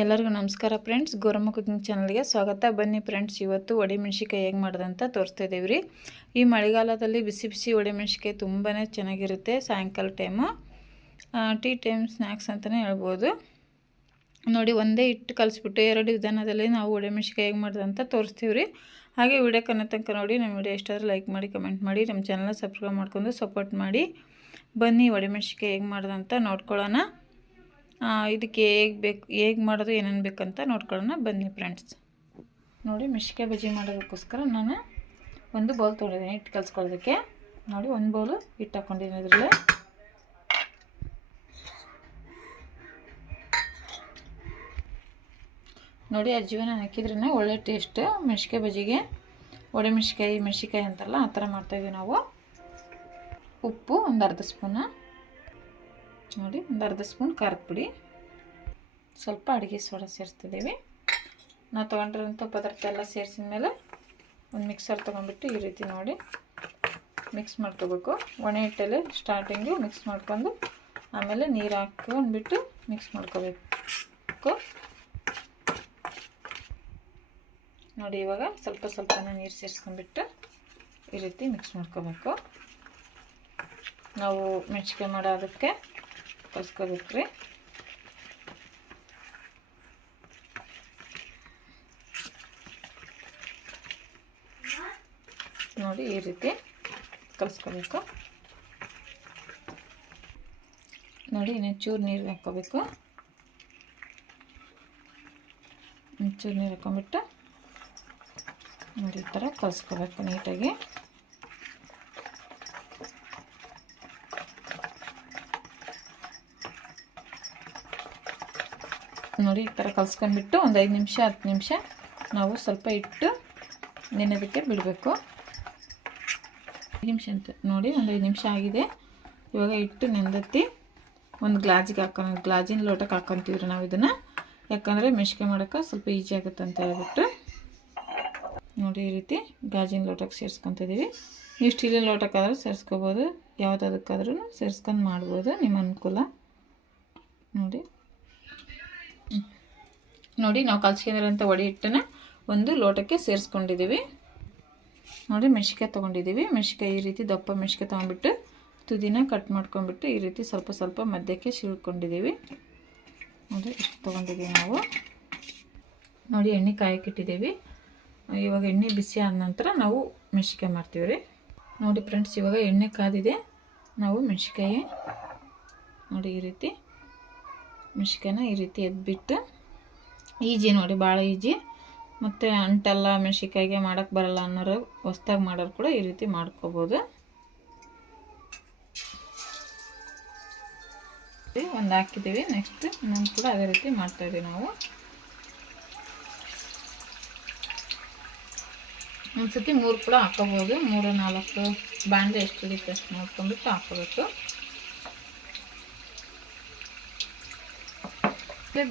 ಎಲ್ಲರಿಗೂ ನಮಸ್ಕಾರ friends. Goramma cooking ಚಾನಲ್ಗೆ ಸ್ವಾಗತ. ಬನ್ನಿ ಫ್ರೆಂಡ್ಸ್, ಇವತ್ತು ಒಡೆ ಮೆಣಸಿಕಾಯಿ ಹೇಗೆ ಮಾಡೋದಂತ ತೋರಿಸ್ತಾ ಇದ್ದೀವಿ ರೀ ಈ ಮಳೆಗಾಲದಲ್ಲಿ ಬಿಸಿ ಬಿಸಿ ಒಡೆ ಮೆಣಸಿಕಾಯಿ ತುಂಬಾ ಚೆನ್ನಾಗಿರುತ್ತೆ ಸಾಯಂಕಾಲ ಟೈಮು ಟೀ ಟೈಮ್ ಸ್ನ್ಯಾಕ್ಸ್ ಅಂತಲೇ ಹೇಳ್ಬೋದು. ನೋಡಿ, ಒಂದೇ ಹಿಟ್ಟು ಕಲಿಸ್ಬಿಟ್ಟು ಎರಡು ವಿಧಾನದಲ್ಲಿ ನಾವು ಒಡೆ ಮೆಣಸಿಕಾಯಿ ಹೇಗೆ ಮಾಡೋದಂತ ತೋರಿಸ್ತೀವಿ ರೀ ಹಾಗೆ ವಿಡಿಯೋ ಕನ್ನ ತನಕ ನೋಡಿ, ನಮ್ಮ ವಿಡಿಯೋ ಎಷ್ಟಾದರೂ ಲೈಕ್ ಮಾಡಿ ಕಮೆಂಟ್ ಮಾಡಿ, ನಮ್ಮ ಚಾನಲ್ನ ಸಬ್ಸ್ಕ್ರೈಬ್ ಮಾಡ್ಕೊಂಡು ಸಪೋರ್ಟ್ ಮಾಡಿ. ಬನ್ನಿ ಒಡೆ ಮೆಣಸಿಕಾಯಿ ಹೇಗೆ ಮಾಡೋದಂತ ನೋಡ್ಕೊಳ್ಳೋಣ. ಇದಕ್ಕೆ ಹೇಗೆ ಬೇಕು, ಹೇಗೆ ಮಾಡೋದು, ಏನೇನು ಬೇಕಂತ ನೋಡ್ಕೊಳ್ಳೋಣ. ಬನ್ನಿ ಫ್ರೆಂಡ್ಸ್ ನೋಡಿ ಮೆಣಸಿಕಾಯಿ ಬಜ್ಜಿ ಮಾಡೋದಕ್ಕೋಸ್ಕರ ನಾನು ಒಂದು ಬೌಲ್ ತೊಗೊಂಡಿದ್ದೀನಿ ಹಿಟ್ಟು ಕಲಸ್ಕೊಳ್ಳೋದಕ್ಕೆ. ನೋಡಿ, ಒಂದು ಬೌಲು ಹಿಟ್ಟು ಹಾಕ್ಕೊಂಡಿದ್ದೀನಿ ಇದರಲ್ಲಿ. ನೋಡಿ ಅಜ್ಜಿವನ ಹಾಕಿದ್ರೇ ಒಳ್ಳೆ ಟೇಸ್ಟ್ ಮೆಣಸಿಕಾಯಿ ಬಜ್ಜಿಗೆ ಒಡೆ ಮೆಣಸಿಕಾಯಿ ಮೆಣಸಿಕಾಯಿ ಅಂತಾರಲ್ಲ ಆ ಥರ ಮಾಡ್ತಾಯಿದ್ದೀವಿ ನಾವು. ಉಪ್ಪು ಒಂದು ಅರ್ಧ ಸ್ಪೂನು. ನೋಡಿ, ಒಂದು ಅರ್ಧ ಸ್ಪೂನ್ ಖಾರದ ಪುಡಿ. ಸ್ವಲ್ಪ ಅಡುಗೆ ಸೋಡಾ ಸೇರಿಸ್ತಿದ್ದೀವಿ ನಾವು ತೊಗೊಂಡಿರೋಂಥ ಪದಾರ್ಥ ಎಲ್ಲ ಸೇರಿಸಿದ ಮೇಲೆ ಒಂದು ಮಿಕ್ಸರ್ ತೊಗೊಂಡ್ಬಿಟ್ಟು ಈ ರೀತಿ ನೋಡಿ ಮಿಕ್ಸ್ ಮಾಡ್ಕೋಬೇಕು. ಒಣ ಹಿಟ್ಟಲ್ಲಿ ಸ್ಟಾರ್ಟಿಂಗು ಮಿಕ್ಸ್ ಮಾಡ್ಕೊಂಡು ಆಮೇಲೆ ನೀರು ಹಾಕೊಂಡ್ಬಿಟ್ಟು ಮಿಕ್ಸ್ ಮಾಡ್ಕೋಬೇಕು. ನೋಡಿ, ಇವಾಗ ಸ್ವಲ್ಪ ಸ್ವಲ್ಪನೇ ನೀರು ಸೇರಿಸ್ಕೊಂಡ್ಬಿಟ್ಟು ಈ ರೀತಿ ಮಿಕ್ಸ್ ಮಾಡ್ಕೋಬೇಕು. ನಾವು ಮೆಣಸಿಕಾಯಿ ಮಾಡೋದಕ್ಕೆ ಕಲ್ಸ್ಕೋಬೇಕು ರೀ ನೋಡಿ ಈ ರೀತಿ ಕಲಿಸ್ಕೋಬೇಕು. ನೋಡಿ ಚೂರು ನೀರು ಹಾಕ್ಕೋಬೇಕು. ಚೂರು ನೀರು ಹಾಕ್ಕೊಂಬಿಟ್ಟು ನೋಡಿ ಈ ಥರ ಕಲಿಸ್ಕೋಬೇಕು ನೀಟಾಗಿ. ನೋಡಿ, ಈ ಥರ ಕಲ್ಸ್ಕೊಂಡ್ಬಿಟ್ಟು ಒಂದು ಐದು ನಿಮಿಷ, ಹತ್ತು ನಿಮಿಷ ನಾವು ಸ್ವಲ್ಪ ಇಟ್ಟು ನೆನೆದಕ್ಕೆ ಬಿಡಬೇಕು. ಐದು ನಿಮಿಷ ಅಂತ ನೋಡಿ, ಒಂದು ಐದು ನಿಮಿಷ ಆಗಿದೆ. ಇವಾಗ ಇಟ್ಟು ನೆಂದತ್ತಿ ಒಂದು ಗ್ಲಾಜಿಗೆ ಹಾಕೊಂಡು ಗ್ಲಾಜಿನ ಲೋಟಕ್ಕೆ ಹಾಕ್ಕೊಂತೀವಿ ರೀ ನಾವು ಇದನ್ನು. ಯಾಕಂದರೆ ಮೆಣ್ಸಿಕಾಯಿ ಮಾಡೋಕ್ಕೆ ಸ್ವಲ್ಪ ಈಜಿ ಆಗುತ್ತೆ ಅಂತ ಹೇಳ್ಬಿಟ್ಟು. ನೋಡಿ, ಈ ರೀತಿ ಗಾಜಿನ ಲೋಟಕ್ಕೆ ಸೇರಿಸ್ಕೊತಿದ್ದೀವಿ ನೀವು ಸ್ಟೀಲಿನ ಲೋಟಕ್ಕಾದರೂ ಸೇರಿಸ್ಕೋಬೋದು ಯಾವುದಕ್ಕಾದ್ರೂ ಸೇರಿಸ್ಕೊಂಡು ಮಾಡ್ಬೋದು, ನಿಮ್ಮ ಅನುಕೂಲ. ನೋಡಿ. ನೋಡಿ ನಾವು ಕಲ್ಸ್ಕೊಂಡಿರೋಂಥ ವಡೆ ಹಿಟ್ಟನ್ನು ಒಂದು ಲೋಟಕ್ಕೆ ಸೇರಿಸ್ಕೊಂಡಿದ್ದೀವಿ. ನೋಡಿ ಮೆಣಸಿಕಾಯಿ ತೊಗೊಂಡಿದ್ದೀವಿ. ಮೆಣಸಿಕಾಯಿ ಈ ರೀತಿ ದಪ್ಪ ಮೆಣಸಿಕಾಯಿ ತೊಗೊಂಡ್ಬಿಟ್ಟು ತುದಿನ ಕಟ್ ಮಾಡ್ಕೊಂಡ್ಬಿಟ್ಟು ಈ ರೀತಿ ಸ್ವಲ್ಪ ಸ್ವಲ್ಪ ಮಧ್ಯಕ್ಕೆ ಸಿಳ್ಕೊಂಡಿದ್ದೀವಿ ನೋಡಿ ಇಷ್ಟು ತೊಗೊಂಡಿದ್ದೀವಿ ನಾವು. ನೋಡಿ ಎಣ್ಣೆ ಕಾಯಕ್ಕಿಟ್ಟಿದ್ದೀವಿ ಇವಾಗ ಎಣ್ಣೆ ಬಿಸಿ ಆದ ನಂತರ ನಾವು ಮೆಣಸಿಕಾಯಿ ಮಾಡ್ತೀವಿ ರೀ. ನೋಡಿ ಫ್ರೆಂಡ್ಸ್, ಇವಾಗ ಎಣ್ಣೆ ಕಾದಿದೆ. ನಾವು ಮೆಣಸಿಕಾಯಿ ನೋಡಿ ಈ ರೀತಿ ಮೆಣಸಿಕಾಯಿನ ಈ ರೀತಿ ಎದ್ಬಿಟ್ಟು ಈಜಿ ನೋಡಿ, ಭಾಳ ಈಜಿ. ಮತ್ತು ಅಂಟಲ್ಲ ಮೆಣ್ಸಿಕಾಯಿಗೆ ಮಾಡೋಕ್ಕೆ ಬರಲ್ಲ ಅನ್ನೋರು ಹೊಸ್ದಾಗಿ ಮಾಡೋರು ಕೂಡ ಈ ರೀತಿ ಮಾಡ್ಕೋಬೋದು. ಒಂದು ಹಾಕಿದ್ದೀವಿ ನೆಕ್ಸ್ಟ್ ಇನ್ನೊಂದು ಕೂಡ ಅದೇ ರೀತಿ ಮಾಡ್ತಾಯಿದ್ದೀವಿ ನಾವು. ಒಂದ್ಸತಿ ಮೂರು ಕೂಡ ಹಾಕೋಬೋದು. ಮೂರು, ನಾಲ್ಕು ಬಾಂಡೆ ಎಷ್ಟು ಹಿಡಿಯುತ್ತೆ ಅಷ್ಟು ನೋಡ್ಕೊಂಡ್ಬಿಟ್ಟು ಹಾಕೋಬೇಕು.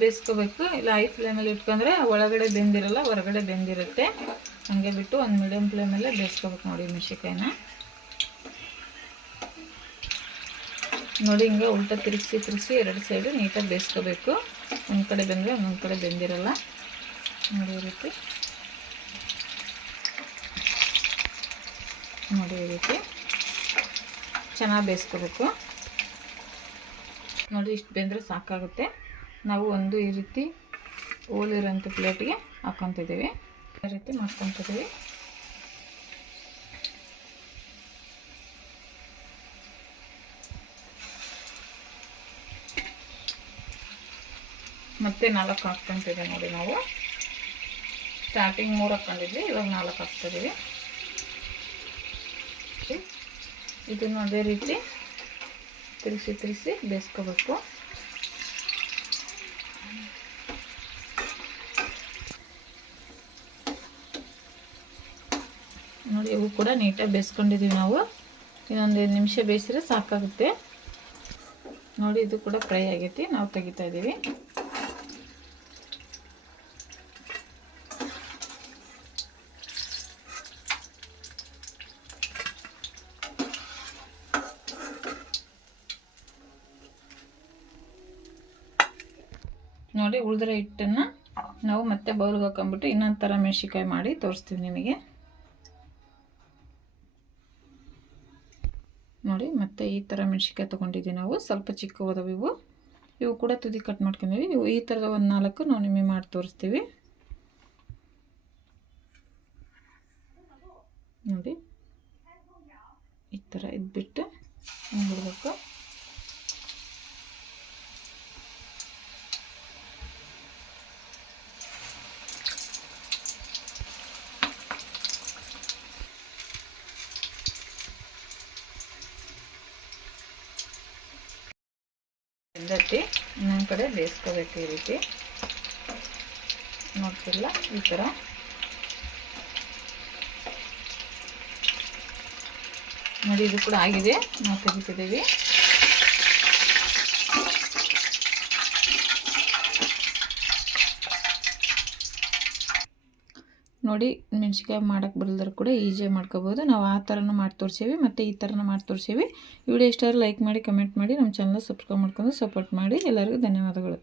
ಬೇಯಿಸ್ಕೋಬೇಕು. ಇಲ್ಲ ಐ ಫ್ಲೇಮಲ್ಲಿ ಇಟ್ಕೊಂಡ್ರೆ ಒಳಗಡೆ ಬೆಂದಿರಲ್ಲ, ಹೊರಗಡೆ ಬೆಂದಿರುತ್ತೆ. ಹಂಗೆ ಬಿಟ್ಟು ಒಂದು ಮೀಡಿಯಮ್ ಫ್ಲೇಮಲ್ಲೇ ಬೇಯಿಸ್ಕೋಬೇಕು ನೋಡಿ ಮೆಣಸಿಕಾಯಿನ ನೋಡಿ, ಹಿಂಗೆ ಉಲ್ಟ ತಿರುಗಿಸಿ ತಿರುಗಿಸಿ ಎರಡು ಸೈಡು ನೀಟಾಗಿ ಬೇಯಿಸ್ಕೋಬೇಕು. ಒಂದು ಕಡೆ ಬೆಂದರೆ ಒಂದೊಂದು ಕಡೆ ಬೆಂದಿರಲ್ಲ. ನೋಡಿ ರೀತಿ. ನೋಡಿ ಈ ರೀತಿ. ಚೆನ್ನಾಗಿ ಬೇಯಿಸ್ಕೋಬೇಕು. ನೋಡಿ, ಇಷ್ಟು ಬೆಂದರೆ ಸಾಕಾಗುತ್ತೆ. ನಾವು ಒಂದು ಈ ರೀತಿ ಓಲಿರೋಂಥ ಪ್ಲೇಟಿಗೆ ಹಾಕ್ಕೊತಿದ್ದೀವಿ. ಈ ರೀತಿ ಮಾಡ್ಕೊತಿದ್ದೀವಿ. ಮತ್ತೆ ನಾಲ್ಕು ಹಾಕ್ಕೊತಿದ್ದೀವಿ ನೋಡಿ ನಾವು. ಸ್ಟಾರ್ಟಿಂಗ್ ಮೂರು ಹಾಕ್ಕೊಂಡಿದ್ವಿ, ಇವಾಗ ನಾಲ್ಕು ಹಾಕ್ತಿದ್ದೀವಿ. ಇದನ್ನು ಅದೇ ರೀತಿ ತಿರುಗಿಸಿ ತಿರುಗಿಸಿ ಬೇಯಿಸ್ಕೋಬೇಕು. ನೋಡಿ, ಇವು ಕೂಡ ನೀಟಾಗಿ ಬೇಯಿಸ್ಕೊಂಡಿದ್ದೀವಿ ನಾವು. ಇನ್ನೊಂದು ನಿಮಿಷ ಬೇಯಿಸಿದ್ರೆ ಸಾಕಾಗುತ್ತೆ. ನೋಡಿ, ಇದು ಕೂಡ ಫ್ರೈ ಆಗೈತಿ. ನಾವು ತೆಗಿತಾ ಇದ್ದೀವಿ. ನೋಡಿ, ಉಳಿದ್ರೆ ಉಳಿದಿರೋ ಹಿಟ್ಟನ್ನು ನಾವು ಮತ್ತೆ ಬೌಲ್ಗೆ ಹಾಕೊಂಡ್ಬಿಟ್ಟು ಇನ್ನೊಂದು ಥರ ಮೆಣಸಿಕಾಯಿ ಮಾಡಿ ತೋರಿಸ್ತೀವಿ ನಿಮಗೆ. ನೋಡಿ, ಮತ್ತೆ ಈ ಥರ ಮೆಣಸಿಕಾಯಿ ತೊಗೊಂಡಿದ್ದೀವಿ ನಾವು. ಸ್ವಲ್ಪ ಚಿಕ್ಕವದವು ಇವು. ಇವು ಕೂಡ ತುದಿ ಕಟ್ ಮಾಡ್ಕೊಂಡಿವಿ. ಇವು ಈ ಥರದ ಒಂದು ನಾಲ್ಕು ನಾವು ನಿಮಗೆ ಮಾಡಿ ತೋರಿಸ್ತೀವಿ. ನೋಡಿ. ಈ ಥರ ಇದ್ಬಿಟ್ಟು ಬಿಡಬೇಕು ಬೆಂದತಿ ಇನ್ನೊಂದು ಕಡೆ ಬೇಯಿಸ್ಕೋಬೇಕು ಈ ರೀತಿ. ನೋಡ್ತಿಲ್ಲ, ಈ ಥರ ನೋಡಿ, ಇದು ಕೂಡ ಆಗಿದೆ. ನಾವು ತೆಗಿತಿದ್ದೀವಿ. ನೋಡಿ, ಮೆಣಸಿನ್ಕಾಯಿ ಮಾಡೋಕ್ಕೆ ಬರಲ್ದರೂ ಕೂಡ ಈಸಿಯಾಗಿ ಮಾಡ್ಕೋಬೋದು. ನಾವು ಆ ಥರನೂ ಮಾಡಿ ತೋರಿಸೀವಿ, ಮತ್ತು ಈ ಥರನೂ ಮಾಡಿ ತೋರಿಸೀವಿ. ವಿಡಿಯೋ ಇಷ್ಟಾದ್ರೂ ಲೈಕ್ ಮಾಡಿ ಕಮೆಂಟ್ ಮಾಡಿ, ನಮ್ಮ ಚಾನಲ್ ಸಬ್ಸ್ಕ್ರೈಬ್ ಮಾಡ್ಕೊಂಡು ಸಪೋರ್ಟ್ ಮಾಡಿ. ಎಲ್ಲರಿಗೂ ಧನ್ಯವಾದಗಳು.